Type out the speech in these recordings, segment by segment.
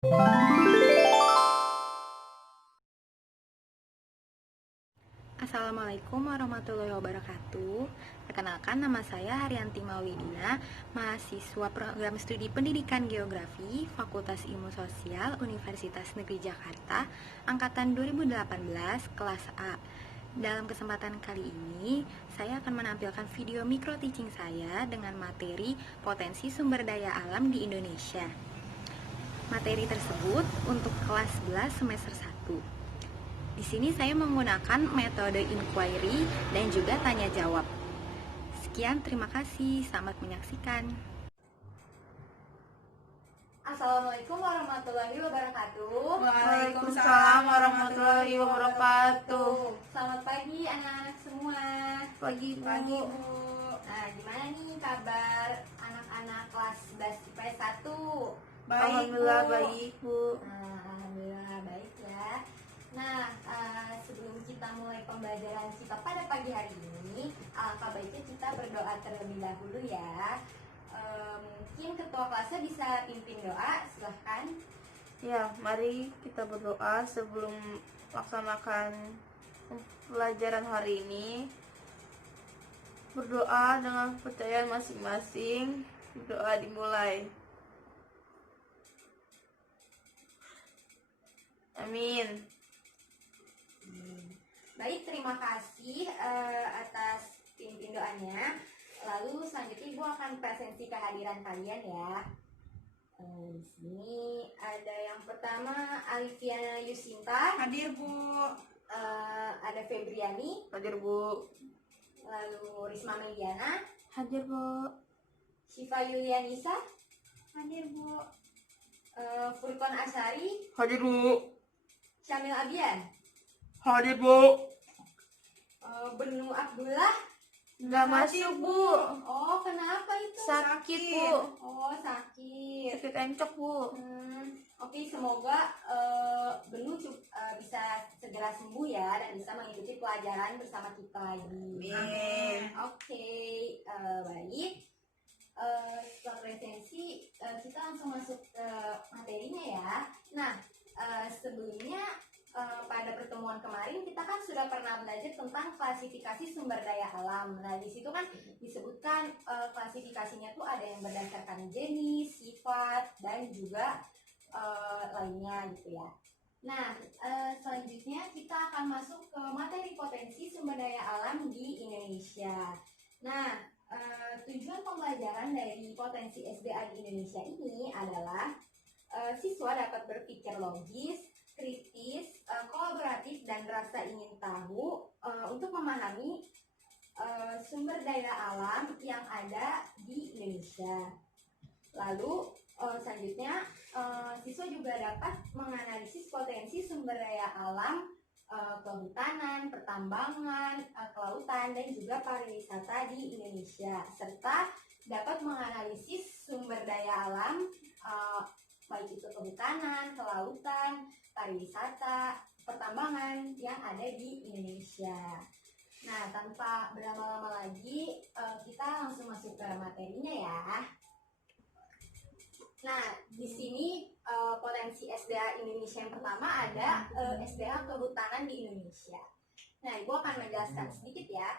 Assalamualaikum warahmatullahi wabarakatuh. Perkenalkan, nama saya Haryanti Maulidina, mahasiswa program studi pendidikan geografi Fakultas Ilmu Sosial Universitas Negeri Jakarta angkatan 2018 kelas A. Dalam kesempatan kali ini, saya akan menampilkan video micro teaching saya dengan materi potensi sumber daya alam di Indonesia. Materi tersebut untuk kelas 11 semester 1. Di sini saya menggunakan metode inquiry dan juga tanya jawab. Sekian, terima kasih. Selamat menyaksikan. Assalamualaikum warahmatullahi wabarakatuh. Waalaikumsalam warahmatullahi wabarakatuh. Selamat pagi anak-anak semua. Pagi Bu. Nah, gimana nih kabar anak-anak kelas 11 IPS 1? Baik, Alhamdulillah baik Bu. Alhamdulillah baik ya. Nah, sebelum kita mulai pembelajaran kita pada pagi hari ini, alangkah baiknya kita berdoa terlebih dahulu ya. Mungkin ketua kelasnya bisa pimpin doa, silahkan. Ya, mari kita berdoa sebelum melaksanakan pelajaran hari ini. Berdoa dengan kepercayaan masing-masing. Berdoa dimulai. Amin. Baik, terima kasih atas pimpin doanya. Lalu selanjutnya Ibu akan presensi kehadiran kalian ya. Di sini ada yang pertama Alifiana Yusinta. Hadir Bu. Ada Febriani. Hadir Bu. Lalu Risma Mediana. Hadir Bu. Syifa Yulianisa. Hadir Bu. Furqon Asyari. Hadir Bu. Syamil Abian. Hadir Bu. Benu Abdullah. Nggak masuk Bu. Oh, kenapa itu? Sakit Bu. Oh, sakit. Sakit encok Bu. Oke, semoga Benu bisa segera sembuh ya dan bisa mengikuti pelajaran bersama kita lagi. Amin. Oke, baik. Setelah presensi, kita langsung masuk ke materinya ya. Nah, sebelumnya pada pertemuan kemarin kita kan sudah pernah belajar tentang klasifikasi sumber daya alam. Nah, di situ kan disebutkan klasifikasinya tuh ada yang berdasarkan jenis, sifat, dan juga lainnya gitu ya. Nah, selanjutnya kita akan masuk ke materi potensi sumber daya alam di Indonesia. Nah, tujuan pembelajaran dari potensi SDA di Indonesia ini adalah siswa dapat berpikir logis, kritis, kolaboratif, dan rasa ingin tahu untuk memahami sumber daya alam yang ada di Indonesia. Lalu selanjutnya siswa juga dapat menganalisis potensi sumber daya alam kehutanan, pertambangan, kelautan, dan juga pariwisata di Indonesia, serta dapat menganalisis sumber daya alam baik itu kehutanan, kelautan, pariwisata, pertambangan yang ada di Indonesia. Nah, tanpa berlama-lama lagi, kita langsung masuk ke materinya ya. Nah, di sini potensi SDA Indonesia yang pertama ada SDA kehutanan di Indonesia. Nah, Ibu akan menjelaskan sedikit ya.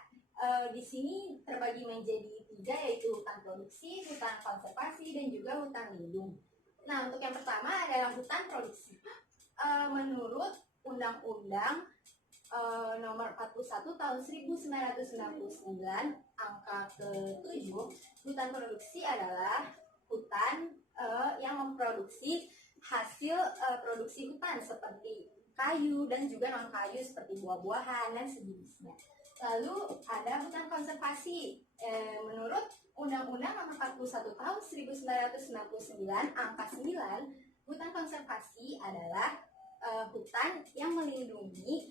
Di sini terbagi menjadi 3, yaitu hutan produksi, hutan konservasi, dan juga hutan lindung. Nah, untuk yang pertama adalah hutan produksi. Menurut Undang-Undang nomor 41 tahun 1999 angka ke-7, hutan produksi adalah hutan yang memproduksi hasil produksi hutan seperti kayu dan juga non-kayu seperti buah-buahan dan sejenisnya. Lalu ada hutan konservasi. Menurut Undang-Undang nomor 41 tahun 1999 angka 9, hutan konservasi adalah hutan yang melindungi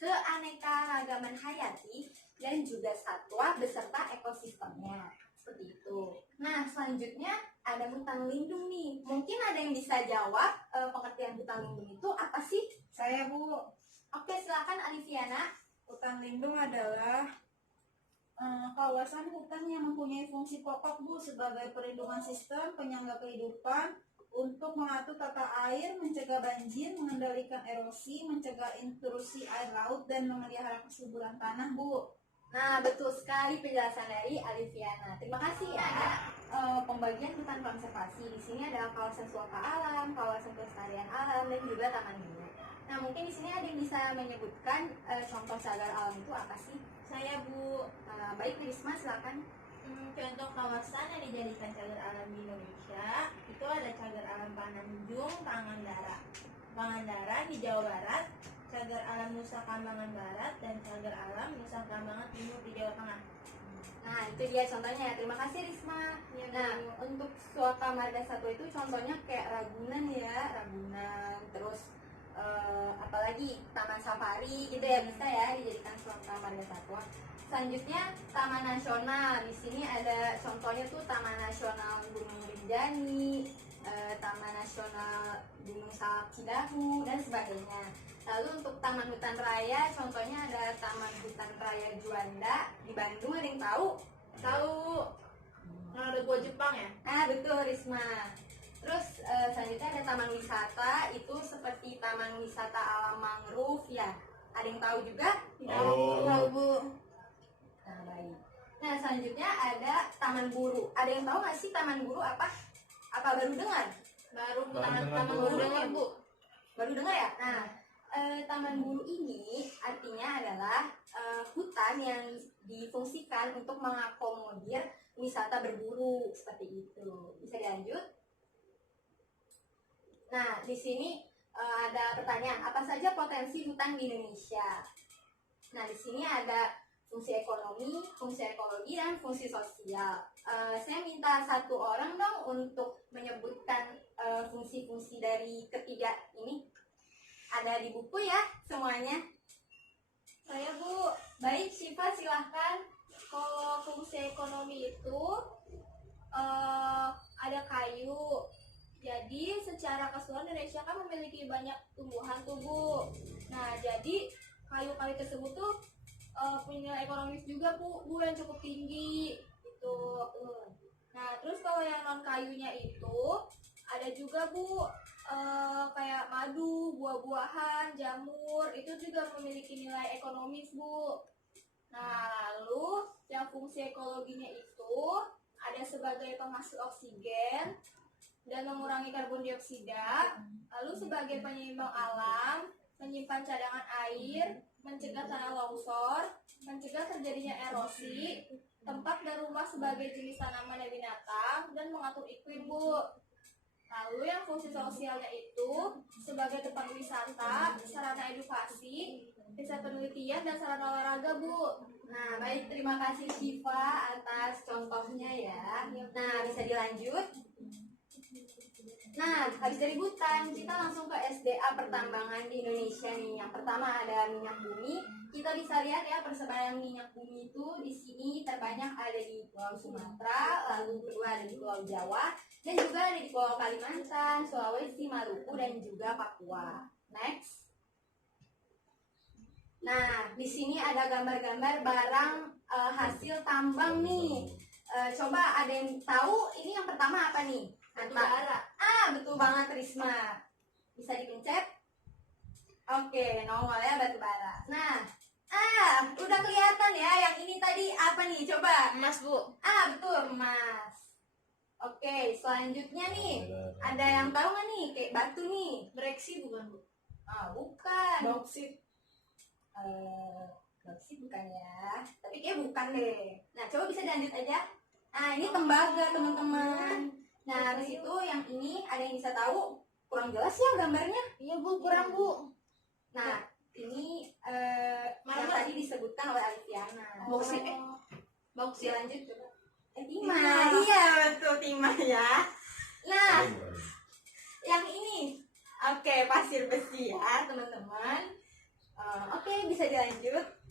keanekaragaman hayati dan juga satwa beserta ekosistemnya. Seperti itu. Nah, selanjutnya ada hutan lindung nih. Mungkin ada yang bisa jawab pengertian hutan lindung itu apa sih? Saya Bu. Oke, silakan Alifiana. Hutan lindung adalah kawasan hutan yang mempunyai fungsi pokok Bu sebagai perlindungan sistem penyangga kehidupan, untuk mengatur tata air, mencegah banjir, mengendalikan erosi, mencegah intrusi air laut, dan memelihara kesuburan tanah, Bu. Nah, betul sekali penjelasan dari Alifiana. Terima kasih. Ada pembagian hutan konservasi. Di sini ada kawasan suaka alam, kawasan pelestarian alam, dan juga taman mini. Nah, mungkin di sini ada yang bisa menyebutkan contoh cagar alam itu apa sih? Saya Bu. Baik, Risma, silakan. Contoh kawasan yang dijadikan cagar alam di Indonesia itu ada cagar alam Pananjung, Pangandaran di Jawa Barat, cagar alam Nusa Kambangan Barat, dan cagar alam Nusa Kambangan Timur di Jawa Tengah. Nah, itu dia contohnya. Terima kasih, Risma. Nah, untuk Suaka Marga Satwa itu contohnya kayak Ragunan ya, Ragunan, terus apalagi Taman Safari gitu ya, bisa ya dijadikan Suaka Marga Satwa. Selanjutnya Taman Nasional. Di sini ada contohnya tuh Taman Nasional Gunung Rinjani, Taman Nasional Gunung Salak Cidahu, dan sebagainya. Lalu untuk Taman Hutan Raya, contohnya ada Taman Hutan Raya Juanda di Bandung. Ada yang tahu? Tahu ada gua Jepang ya? Ah, betul, Risma. Terus selanjutnya ada taman wisata, itu seperti taman wisata alam mangrove ya. Ada yang tahu juga? Tahu Bu. Nah, baik. Nah, selanjutnya ada taman guru. Ada yang tahu nggak sih taman guru apa? Apa baru dengar? Baru Bu, Baru dengar, taman Bu. guru dengar Bu. Baru dengar ya? Nah, taman guru ini artinya adalah hutan yang difungsikan untuk mengakomodir wisata berburu seperti itu. Bisa dilanjut? Nah, di sini ada pertanyaan, apa saja potensi hutan di Indonesia? Nah, di sini ada fungsi ekonomi, fungsi ekologi, dan fungsi sosial. Saya minta satu orang dong untuk menyebutkan fungsi-fungsi dari ketiga ini. Ada di buku ya semuanya. Saya Bu. Baik, Syifa silahkan. Kalau fungsi ekonomi itu ada kayu. Jadi secara keseluruhan Indonesia kan memiliki banyak tumbuhan tuh Bu. Nah jadi kayu-kayu tersebut tuh punya nilai ekonomis juga Bu yang cukup tinggi gitu. Nah terus kalau yang non kayunya itu ada juga Bu kayak madu, buah-buahan, jamur itu juga memiliki nilai ekonomis Bu. Nah lalu yang fungsi ekologinya itu ada sebagai penghasil oksigen dan mengurangi karbon dioksida, lalu sebagai penyeimbang alam, menyimpan cadangan air, mencegah tanah longsor, mencegah terjadinya erosi, tempat dan rumah sebagai jenis tanaman dan binatang, dan mengatur iklim Bu. Lalu yang fungsi sosialnya itu sebagai tempat wisata, sarana edukasi, desa penelitian, dan sarana olahraga Bu. Nah, baik, terima kasih Syifa atas contohnya ya. Nah, bisa dilanjut. Nah, habis dari hutan, kita langsung ke SDA pertambangan di Indonesia nih. Yang pertama ada minyak bumi. Kita bisa lihat ya persebaran minyak bumi itu di sini terbanyak ada di Pulau Sumatera, lalu kedua ada di Pulau Jawa, dan juga ada di Pulau Kalimantan, Sulawesi, Maluku, dan juga Papua. Next. Nah, di sini ada gambar-gambar barang hasil tambang nih. Coba ada yang tahu ini yang pertama apa nih? Batu bara. Betul banget Risma. Bisa dipencet? Oke, nongolnya batu bara. Nah, udah kelihatan ya yang ini tadi apa nih? Coba. Emas Bu. Betul, emas. Oke, selanjutnya nih. Ada yang tahu nggak nih? Kayak batu nih. Breksi bukan Bu? Bukan. Bauksit. Bauksit bukan ya. Tapi kayak bukan deh. Nah, coba bisa dilanjut aja. Ini tembaga teman-teman. Nah, habis itu yang ini ada yang bisa tahu? Kurang jelas ya gambarnya. Iya Bu, kurang Bu. Nah, ini yang Marmer. tadi disebutkan oleh Alifiana. Bauksit. Bauksit lanjut coba. Timah. Iya, betul timah ya. Nah, yang ini. Oke, pasir besi ya, teman-teman. Oke, bisa dilanjut.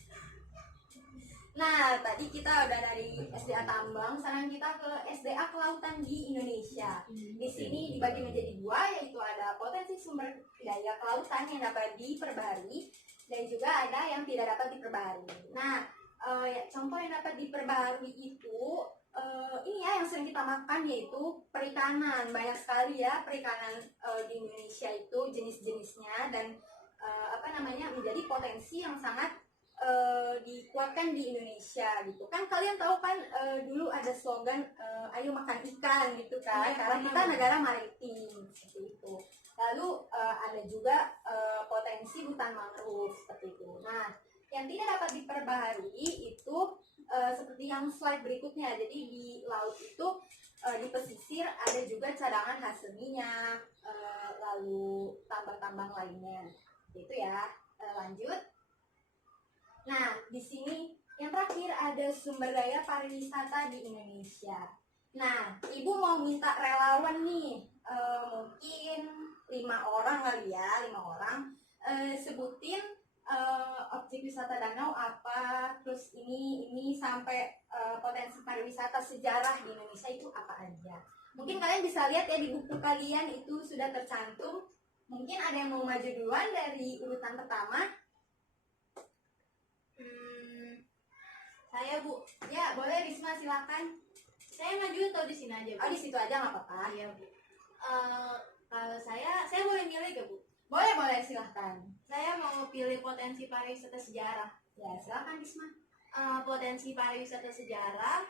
Nah, tadi kita udah dari SDA tambang, sekarang kita ke SDA kelautan di Indonesia. Di sini dibagi menjadi dua, yaitu ada potensi sumber daya kelautan yang dapat diperbarui dan juga ada yang tidak dapat diperbarui. Nah, contoh yang dapat diperbarui itu ini ya yang sering kita makan, yaitu perikanan. Banyak sekali ya perikanan di Indonesia itu jenis-jenisnya, dan menjadi potensi yang sangat dikuatkan di Indonesia gitu kan. Kalian tahu kan dulu ada slogan ayo makan ikan gitu kan, Iya, karena pernah. kita negara maritim seperti itu. Lalu ada juga potensi hutan mangrove seperti itu. Nah, yang tidak dapat diperbaharui itu seperti yang slide berikutnya. Jadi di laut itu di pesisir ada juga cadangan hasil minyak, lalu tambang-tambang lainnya. Itu ya. Lanjut. Nah, di sini yang terakhir ada sumber daya pariwisata di Indonesia. Nah, Ibu mau minta relawan nih, mungkin 5 orang kali ya, 5 orang. Sebutin objek wisata danau apa, terus ini sampai potensi pariwisata sejarah di Indonesia itu apa aja. Mungkin kalian bisa lihat ya di buku kalian itu sudah tercantum. Mungkin ada yang mau maju duluan dari urutan pertama. Saya Bu. Ya, boleh Risma, silakan. Saya maju atau di sini aja Bu? Oh, di situ aja nggak apa-apa. Iya Bu. Kalau saya boleh milih gak Bu? Boleh, silahkan. Saya mau pilih potensi pariwisata sejarah. Ya, silahkan Risma. Potensi pariwisata sejarah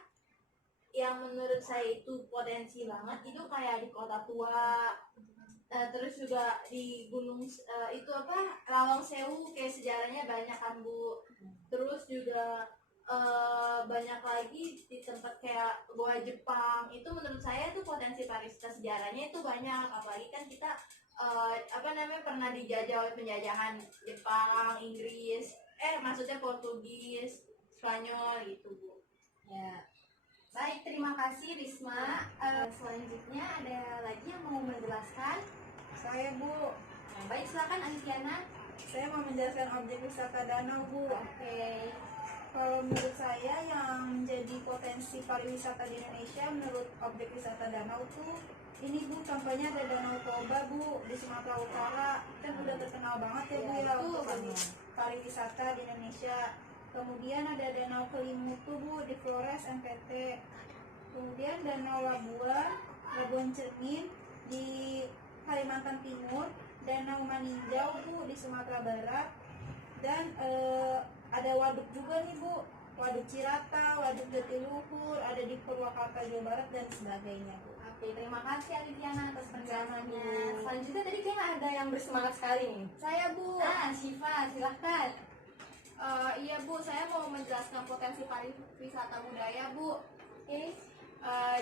yang menurut saya itu potensi banget itu kayak di Kota Tua, terus juga di Gunung itu apa, Lawang Sewu, kayak sejarahnya banyak kan Bu. Terus juga banyak lagi di tempat kayak Goa Jepang, itu menurut saya tuh potensi pariwisata sejarahnya itu banyak. Apalagi kan kita pernah dijajah oleh penjajahan Jepang, Inggris, maksudnya Portugis, Spanyol gitu Bu. Ya. Baik, terima kasih Risma. Selanjutnya ada lagi yang mau menjelaskan? Saya Bu, Nah, baik, silakan Anityana. saya mau menjelaskan objek wisata danau Bu. Oke. Kalau menurut saya yang menjadi potensi pariwisata di Indonesia menurut objek wisata danau tuh ini Bu, contohnya ada Danau Toba Bu di Sumatera Utara, kan udah terkenal banget ya Bu Ya, ya betul untuk jadi banget. pariwisata di Indonesia. Kemudian ada Danau Kelimutu Bu di Flores NTT. Kemudian Danau Labuan Cermin di Kalimantan Timur, Danau Maninjau Bu di Sumatera Barat, dan ada waduk juga nih Bu, Waduk Cirata, Waduk Jatiluhur, ada di Purwakarta Jawa Barat dan sebagainya Bu. Oke, terima kasih Anityana atas penjelasannya. Selanjutnya tadi kayaknya ada yang bersemangat sekali nih. Saya Bu. Syifa, silahkan. Iya Bu, saya mau menjelaskan potensi pariwisata budaya Bu. Oke.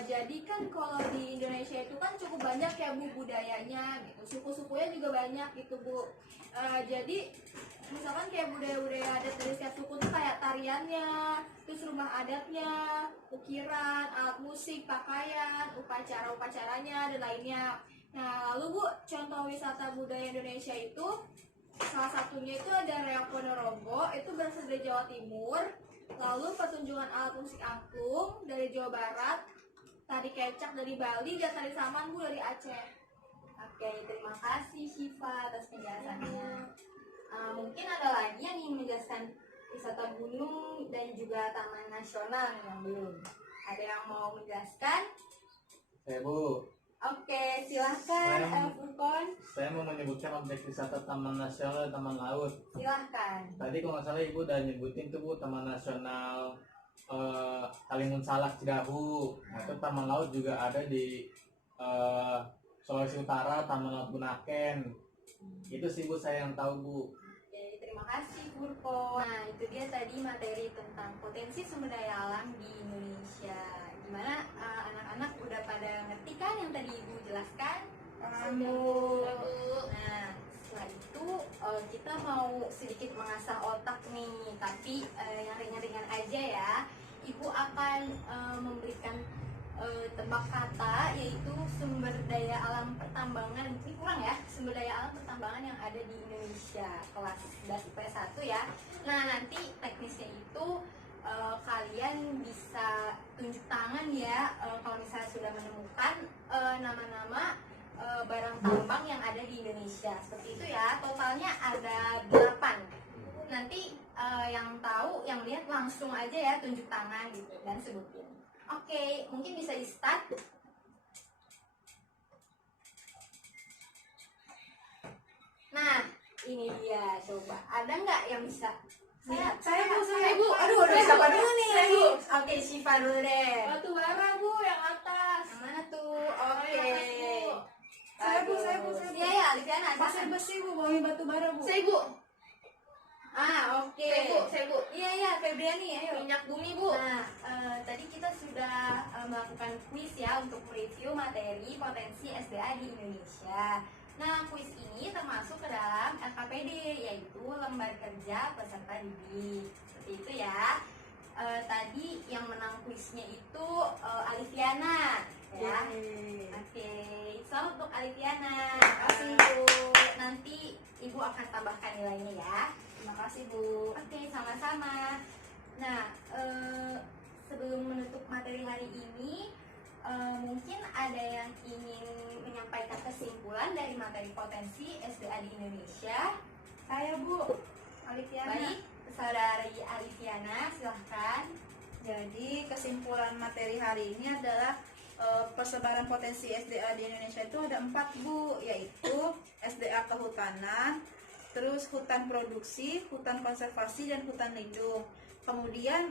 Jadi kan kalau di Indonesia itu kan cukup banyak ya Bu budayanya gitu, suku-sukunya juga banyak gitu Bu. Jadi misalkan kayak budaya-budaya adat dari setiap suku tuh kayak tariannya, terus rumah adatnya, ukiran, alat musik, pakaian, upacara-upacaranya dan lainnya. Nah lalu Bu, contoh wisata budaya Indonesia itu salah satunya itu ada Reok Ponorogo, itu berasal dari Jawa Timur. Lalu pertunjukan alat musik angklung dari Jawa Barat, tari kecak dari Bali, dan tari saman Bu dari Aceh. Oke, terima kasih Syifa atas penjelasannya. Mungkin ada lagi yang ingin menjelaskan wisata gunung dan juga taman nasional yang belum. Ada yang mau menjelaskan? Bu, Oke, silahkan Furkon. saya mau menyebutkan objek wisata Taman Nasional dan Taman Laut. Silahkan. Tadi kalau nggak salah Ibu udah nyebutin tuh Bu, Taman Nasional Kalimun Salak Cidahu. Nah, itu Taman Laut juga ada di Sulawesi Utara, Taman Laut Bunaken. Itu sih Bu saya yang tahu Bu. Oke, terima kasih Furkon. Nah, itu dia tadi materi tentang potensi sumber daya alam di Indonesia. Gimana anak-anak udah pada ngerti kan yang tadi Ibu jelaskan? Nah, setelah itu kita mau sedikit mengasah otak nih, tapi yang ringan-ringan aja ya. Ibu akan memberikan tebak kata, yaitu sumber daya alam pertambangan. Ini kurang ya, sumber daya alam pertambangan yang ada di Indonesia, kelas 11 IPS 1 ya. Nah, nanti teknisnya itu kalian bisa tunjuk tangan ya kalau misalnya sudah menemukan nama-nama barang tambang yang ada di Indonesia. Seperti itu ya. Totalnya ada 8. Nanti yang tahu, yang lihat langsung aja ya tunjuk tangan gitu dan sebutin. Oke, mungkin bisa di start. Nah, ini dia. Coba, ada nggak yang bisa? Saya Bu. Aduh, siapa dulu nih? Saya, Bu. Oke, Syifa dulu deh. Batu bara Bu yang atas. Yang mana tuh? Oke. Saya, Bu. Iya ya, Alifiana. Pasir besi Bu, bawahnya batu bara Bu. Saya Bu. Oke. Saya Bu. Iya, Febriani, ayo. Minyak bumi Bu. Nah, tadi kita sudah melakukan kuis ya untuk mereview materi potensi SDA di Indonesia. Nah, kuis ini termasuk ke dalam LKPD, yaitu Lembar Kerja Peserta Didik. Seperti itu ya. Tadi yang menang kuisnya itu Alifiana, ya. Oke, selamat untuk Alifiana. Terima kasih Bu. Nanti Ibu akan tambahkan nilainya ya. Terima kasih Bu. Oke, sama-sama. Nah, sebelum menutup materi hari ini, mungkin ada yang ingin menyampaikan kesimpulan dari materi potensi SDA di Indonesia. Saya Bu, Alifiana. Baik, saudari Alifiana, silahkan. Jadi kesimpulan materi hari ini adalah persebaran potensi SDA di Indonesia itu ada 4 Bu, yaitu SDA kehutanan, terus hutan produksi, hutan konservasi, dan hutan lindung. Kemudian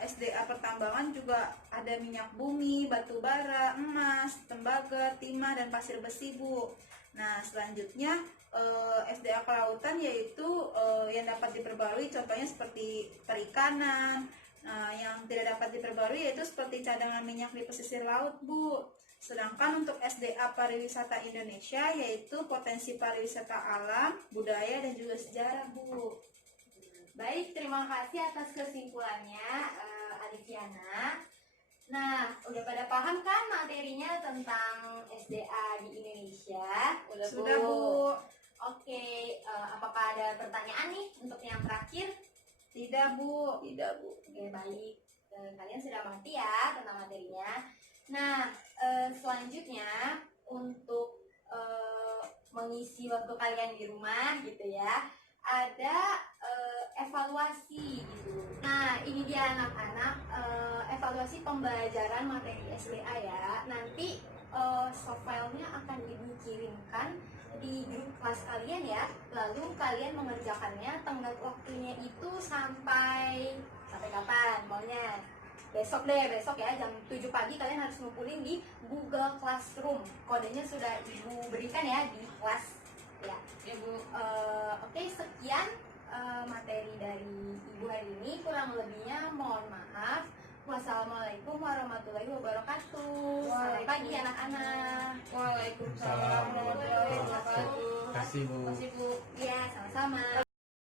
SDA pertambangan juga ada minyak bumi, batu bara, emas, tembaga, timah, dan pasir besi Bu. Nah selanjutnya SDA kelautan yaitu yang dapat diperbarui, contohnya seperti perikanan. Nah, yang tidak dapat diperbarui yaitu seperti cadangan minyak di pesisir laut Bu. Sedangkan untuk SDA pariwisata Indonesia yaitu potensi pariwisata alam, budaya, dan juga sejarah Bu. Baik, terima kasih atas kesimpulannya, Alifiana. Nah, udah pada paham kan materinya tentang SDA di Indonesia? Sudah Bu. Oke, apakah ada pertanyaan nih untuk yang terakhir? Tidak Bu. Oke, baik. Kalian sudah mengerti ya tentang materinya. Nah, selanjutnya untuk mengisi waktu kalian di rumah gitu ya, ada evaluasi gitu. Nah, ini dia anak-anak, evaluasi pembelajaran materi SDA ya. Nanti soft file-nya akan Ibu kirimkan di grup kelas kalian ya. Lalu kalian mengerjakannya, tenggat waktunya itu sampai kapan maunya? Besok ya, jam 7 pagi kalian harus ngumpulin di Google Classroom. Kodenya sudah Ibu berikan ya di kelas ya. Ibu. Oke, sekian materi dari Ibu hari ini. Kurang lebihnya mohon maaf. Wassalamualaikum warahmatullahi wabarakatuh. Selamat pagi anak-anak. Waalaikumsalam warahmatullahi wabarakatuh. Terima kasih Bu. Terima kasih Bu. Ya, sama.